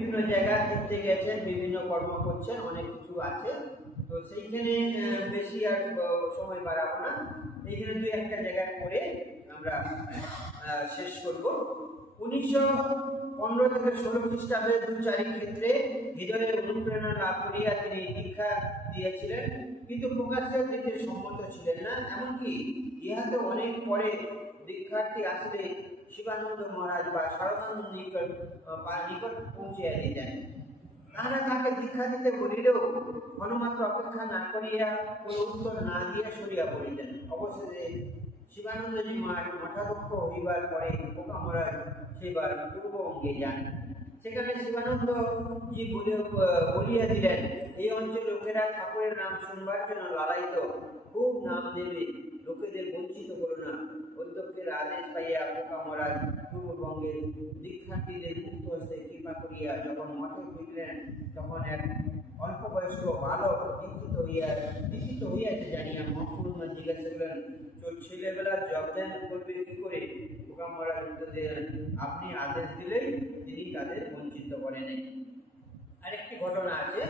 বিভিন্ন জায়গায় ঘুরতে গেছেন, বিভিন্ন কর্ম করছেন, অনেক কিছু আছে। তো সেইখানে বেশি আর সময় বাড়াবো না, এইখানে দুই একটা জায়গায় করে আমরা শেষ করব। 1915 থেকে 16 খ্রিস্টাব্দে দু-চারি ক্ষেত্রে হৃদয়ের অনুপ্রেরণা লাভ করিয়া তিনি দীক্ষা দিয়েছিলেন, কিন্তু প্রকাশ্যে দিতে সম্মত ছিলেন না। এমনকি ইহাতে অনেক পরে দীক্ষার্থী আসলে শিবানন্দ মহারাজ বা শারদানন্দ নিকট পৌঁছিয়া দিতেন। তাহারা তাকে দীক্ষা দিতে বলিলেও ক্ষণমাত্র অপেক্ষা না করিয়া কোনো উত্তর না দিয়া সরিয়া পড়িতেন। অবশেষে শিবানন্দজি মঠাধ্যক্ষ হইবার পরে খোকা মহারাজ সেবার পূর্ববঙ্গে যান। সেখানে শিবানন্দজি বলিয়া দিলেন, এই অঞ্চলের লোকেরা ঠাকুরের নাম শুনবার জন্য লালায়িত, খুব নাম দেবে, লোকেদের বঞ্চিত করো না। অধ্যক্ষের আদেশ পাইয়া খোকা মহারাজ পূর্ববঙ্গের দীক্ষার্থীদের মুক্ত হস্তে কৃপা করিয়া যখন মঠে ফিরলেন, তখন এক অল্প বয়স্ক বালক দীক্ষিত হইয়াছে জানিয়া মহাপুরুষ জিজ্ঞাসা করলেন, তোর ছেলেবেলার জবদান করবে কি করে? খোকা মহারাজ উত্তর দিলেন, আপনি আদেশ দিলেই তিনি তাদের বঞ্চিত করেন। আরেকটি ঘটনা আছে।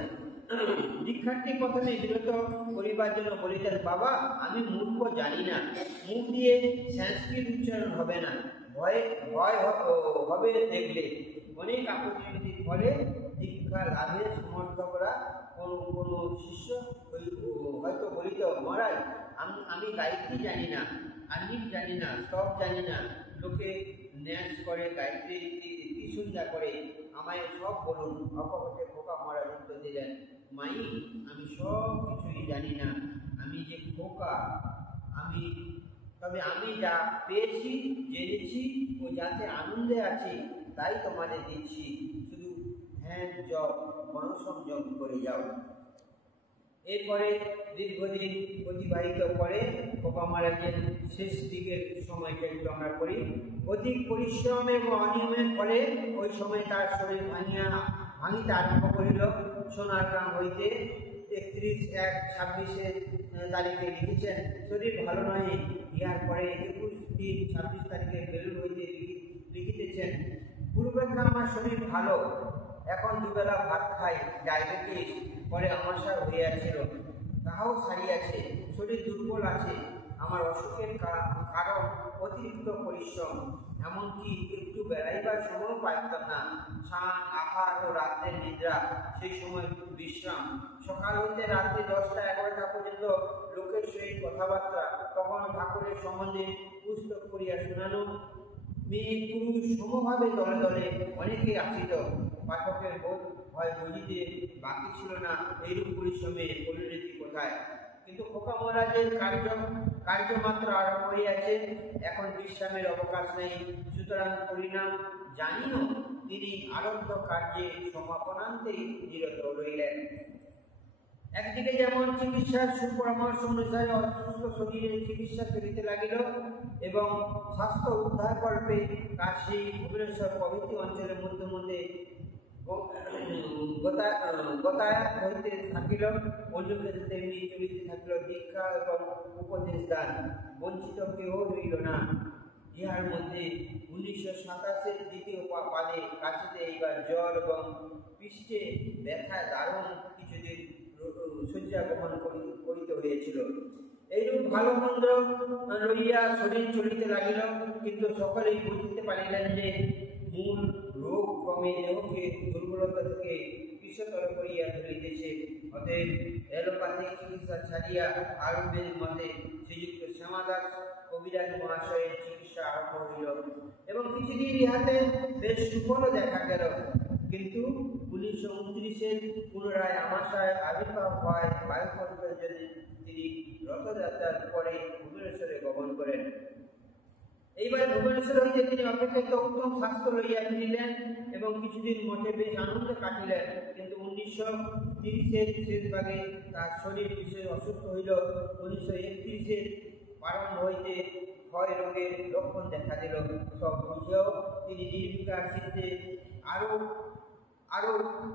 দীক্ষার্থী প্রথমে বিরত করিবার জন্য বলিতেন, বাবা আমি মূর্খ, জানি না, মুখ দিয়ে সংস্কৃত উচ্চারণ হবে না, ভয় হবে দেখলে। অনেক আপত্তির ফলে দীক্ষা লাভের সমর্থকরা কোনো শিষ্য হয়তো বলিত, মহারাজ আমি গায়ত্রী জানি না, আনিক জানি না, সব জানি না, লোকে ন্যাস করে, গায়ত্রী ত্রিসন্ধ্যা করে, আমায় সব বলুন। অকপটে খোকা মহারাজ উত্তর দিলেন, মাই আমি সব কিছুই জানি না, আমি যে খোকা, তবে আমি যা পেয়েছি, জেনেছি ও যাতে আনন্দে আছি তাই তোমাদের দিচ্ছি, শুধু ধ্যান জপ মনঃসংযম করে যাও। এরপরে দীর্ঘদিন অতিবাহিত করে খোকা মহারাজের শেষ দিকের সময়টা একটু আমরা করি। অধিক পরিশ্রম এবং অনিয়মের ফলে ওই সময় তার শরীর ভাঙিতে আরম্ভ করিল। সোনারগ্রাম হইতে 31/1/26 তারিখে লিখেছেন, শরীর ভালো নয়। ইহার পরে 21/3/26 বেলুর হইতে লিখিতেছেন, পূর্বেক্ষা আমার শরীর ভালো, এখন দুবেলা ভাত খাই, ডায়াবেটিস পরে আমাশা হইয়াছিল, তাহাও সারিয়াছে, শরীর দুর্বল আছে। আমার অসুখের কারণ অতিরিক্ত পরিশ্রম, এমনকি একটু বেড়াইবার সময় পাইতাম না। স্নান, আহার ও রাত্রের নিদ্রা, সেই সময় বিশ্রাম। সকাল হইতে রাত্রি 10টা-11টা পর্যন্ত লোকের সহিত কথাবার্তা, তখন ঠাকুরের সম্বন্ধে পুস্তক করিয়া শোনানো। মেয়ে পুরুষ সমভাবে দলে দলে অনেকেই আসিত। পাঠকের বোধ হয় বুঝিতে বাকি ছিল না এইরূপ পরিশ্রমে পরিণতি কোথায়। কিন্তু খোকা মহারাজের কার্যমাত্র আরম্ভ হইয়াছে, এখন বিশ্রামের অবকাশ নেই। সুতরাং পরিণাম জানিও তিনি আরব্ধ কার্যে সমাপনান্তেই নিরত রইলেন। একদিকে যেমন চিকিৎসার সুপরামর্শ অনুসারে অসুস্থ শরীরের চিকিৎসা চলিতে লাগিল এবং স্বাস্থ্য উদ্ধার কল্পে কাশী, ভুবনেশ্বর প্রভৃতি অঞ্চলের মধ্যে মধ্যে গতায়াত হইতে থাকিল, অন্যকে তেমনি চলিতে থাকিল দীক্ষা এবং উপদেশ দান। বঞ্চিত কেউ রইল না। ইহার মধ্যে 1927 দ্বিতীয় পাদে কাশীতে এইবার জ্বর এবং পৃষ্ঠে ব্যথায় দারুণ কিছুদিন শয্যা গ্রহণ করিতে হয়েছিল। এইরূপ ভালো মন্দ লইয়া শরীর চলিতে লাগিল, কিন্তু সকলেই বুঝিতে পারিলেন যে মূল রোগ ক্রমে দেহকে দুর্বলতা থেকে কৃষতর করিয়া তুলিতেছে। অতএব এলোপ্যাথিক চিকিৎসা ছাড়িয়া আয়ুর্বেদের মতে শ্রীযুক্ত শ্যামাদাস কবিরাজ মহাশয়ের চিকিৎসা আরম্ভ হইল এবং কিছুদিন ইহাতে বেশ সুফলও দেখা গেল। কিন্তু 1929 পুনরায় আমাশায় আবির্ভাব হয়। বায়ু কন্ট্রোলের জন্য তিনি রথযাত্রার পরে ভুবনেশ্বরে গমন করেন। এইবার ভুবনেশ্বর হইতে তিনি অপেক্ষাকৃত উত্তম স্বাস্থ্য লইয়া ফিরিলেন এবং কিছুদিন মঠে বেশ আনন্দে কাটিলেন। কিন্তু 1930 শেষ ভাগে তার শরীর বিশেষ অসুস্থ হইল। 1931 প্রারম্ভ হইতে ক্ষয় রোগের লক্ষণ দেখা দিল। সব বুঝেও তিনি নির্বিকার চিত্তে আরো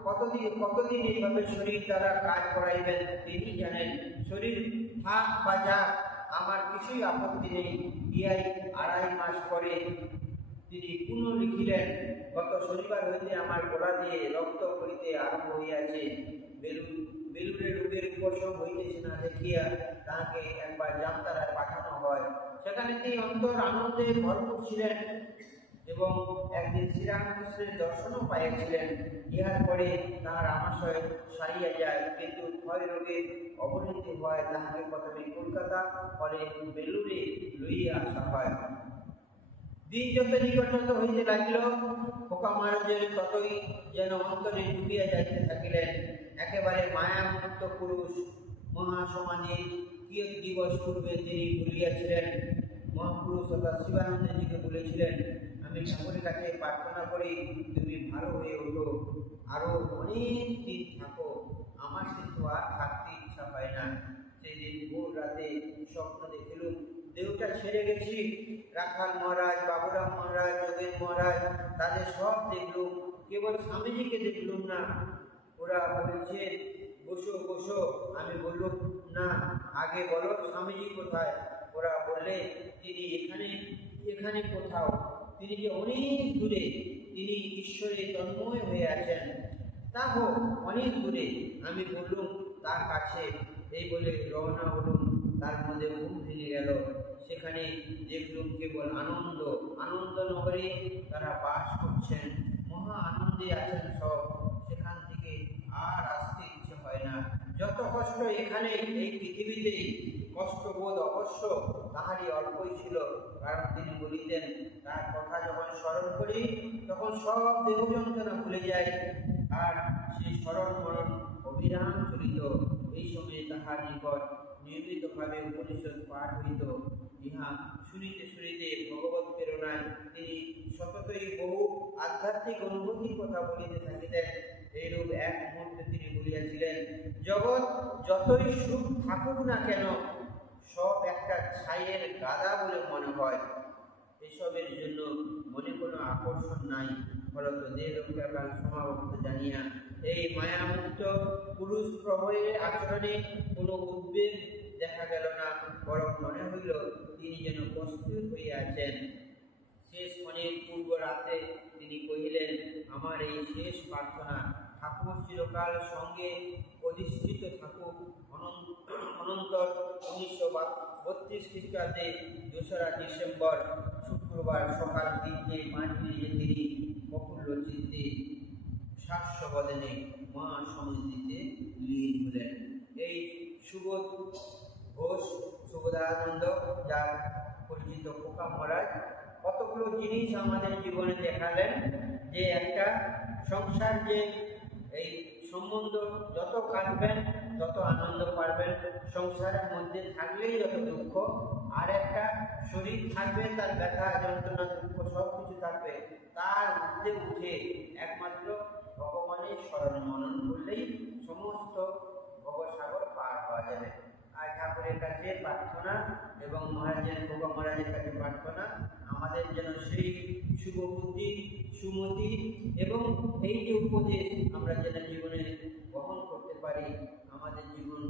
কতদিন এইভাবে শরীর দ্বারা কাজ করাইবেন তিনি জানেন। শরীর থাক বা যাক, আমার কিছুই আপত্তি নেই। ইহাই 2.5 মাস পরে তিনি পুনঃ লিখিলেন, গত শনিবার হইতে আমার গলা দিয়ে রক্ত পড়িতে আরম্ভ হইয়াছে, বেলুড়ে রোগের উপশম হইতেছে না দেখিয়া তাহাকে একবার জামতারায় পাঠানো হয়। সেখানে তিনি অন্তর আনন্দে ভরপুর ছিলেন এবং একদিন শ্রীরামকৃষ্ণের দর্শনও পাইয়াছিলেন। ইহার পরে তাহার আমাশয় সারিয়া যায়, কিন্তু ক্ষয় রোগের অবনতি হয়। তাহাকে প্রথমে কলকাতা, পরে বেলুড়ে লইয়া আসা হয়। দিন যত নিকটত হইতে লাগিল, খোকা মহারাজের ততই যেন অন্তরে ডুবিয়া যাইতে থাকিলেন। একেবারে মায়ামুক্ত পুরুষ। মহাসমাধির কিয়ৎ দিবস পূর্বে তিনি বলিয়াছিলেন, মহাপুরুষ অর্থাৎ শিবানন্দজিকে বলেছিলেন, আমি ঠাকুরের কাছে প্রার্থনা করি তুমি ভালো হয়ে ওঠো, আরো অনেক দিন থাকো, আমার কিন্তু আর থাকতে ইচ্ছা হয় না। সেই দিন ভোর রাতে স্বপ্ন দেখিলুম দেহটা ছেড়ে গেছি। রাখাল মহারাজ, বাবুরাম মহারাজ, যোগেন মহারাজ, তাদের সব দেখলুম, কেবল স্বামীজিকে দেখলুম না। ওরা বলছে বসো বসো, আমি বললুম না, আগে বলো স্বামীজি কোথায়। ওরা বললে তিনি এখানে এখানে কোথাও, তিনি যে অনেক দূরে, তিনি ঈশ্বরে তন্ময় হয়ে আছেন। তা হোক, অনেক দূরে। আমি বললুম তার কাছে। এই বলে রওনা হলুম। তার মধ্যে ঘুম ভেঙে গেল। সেখানে দেখলুম কেবল আনন্দ, আনন্দ নগরে তারা বাস করছেন, মহা আনন্দে আছেন সব। সেখান থেকে আর আসতে ইচ্ছে হয় না। যত কষ্ট এখানে এই পৃথিবীতেই, কষ্টবোধ অবশ্য তাহারই অল্পই ছিল, কারণ তিনি বলিতেন তার কথা যখন স্মরণ করি তখন সব দেহ যন্ত্রণা ভুলে যায়, আর সেই স্মরণ মরণ অবিরাম চলিত। এই সময়ে তাহার নিকট নিয়মিতভাবে উপনিষদ পাঠ হইত। ইহা শুনিতে শুনিতে ভগবত প্রেরণায় তিনি সততই বহু আধ্যাত্মিক অনুভূতির কথা বলিতে থাকিতেন। এইরূপ এক মুহূর্তে তিনি বলিয়াছিলেন, জগৎ যতই সুখ থাকুক না কেন, সব একটা ছাইয়ের গাদা বলে মনে হয়। এসবের জন্য মনে কোনো আকর্ষণ নাই। ফলত দেহরক্ষাকাল সমাবর্ত জানিয়া এই মায়ামুক্ত পুরুষ প্রহরের আচরণে কোনো উদ্বেগ দেখা গেল না, বরং মনে হইল তিনি যেন প্রস্তুত হইয়া আছেন। শেষ ক্ষণের পূর্ব রাতে তিনি কহিলেন, আমার এই শেষ প্রার্থনা, ঠাকুর চিরকাল সঙ্গে অধিষ্ঠিত থাকুক। অনন্তর 1932 খ্রিস্টাব্দে 2রা ডিসেম্বর শুক্রবার সকাল 3:05 তিনি প্রফুল্ল চিত্তে শাস্যবদনে মহাসমাধিতে লীন হলেন। এই সুবোধ ঘোষ, সুবোধানন্দ, যার পরিচিত খোকা মহারাজ, কতগুলো জিনিস আমাদের জীবনে দেখালেন। যে একটা সংসার, যে এই সম্বন্ধ যত কাটবেন তত আনন্দ পারবেন, সংসারের মধ্যে থাকলেই যত দুঃখ। আর একটা শরীর থাকবে, তার ব্যথা যন্ত্রণা দুঃখ সব কিছু থাকবে, তার ঊর্ধ্বে উঠে একমাত্র ভগবানের স্মরণ মনন করলেই সমস্ত ভবসাগর পার হওয়া যাবে। আর ঠাকুরের কাছে প্রার্থনা এবং মহারাজের খোকা মহারাজের কাছে প্রার্থনা, আমাদের যেন সেই শুভ বুদ্ধি, সুমতি এবং এই যে উপদেশ আমরা যেন জীবনে বহন করতে পারি, আমাদের জীবন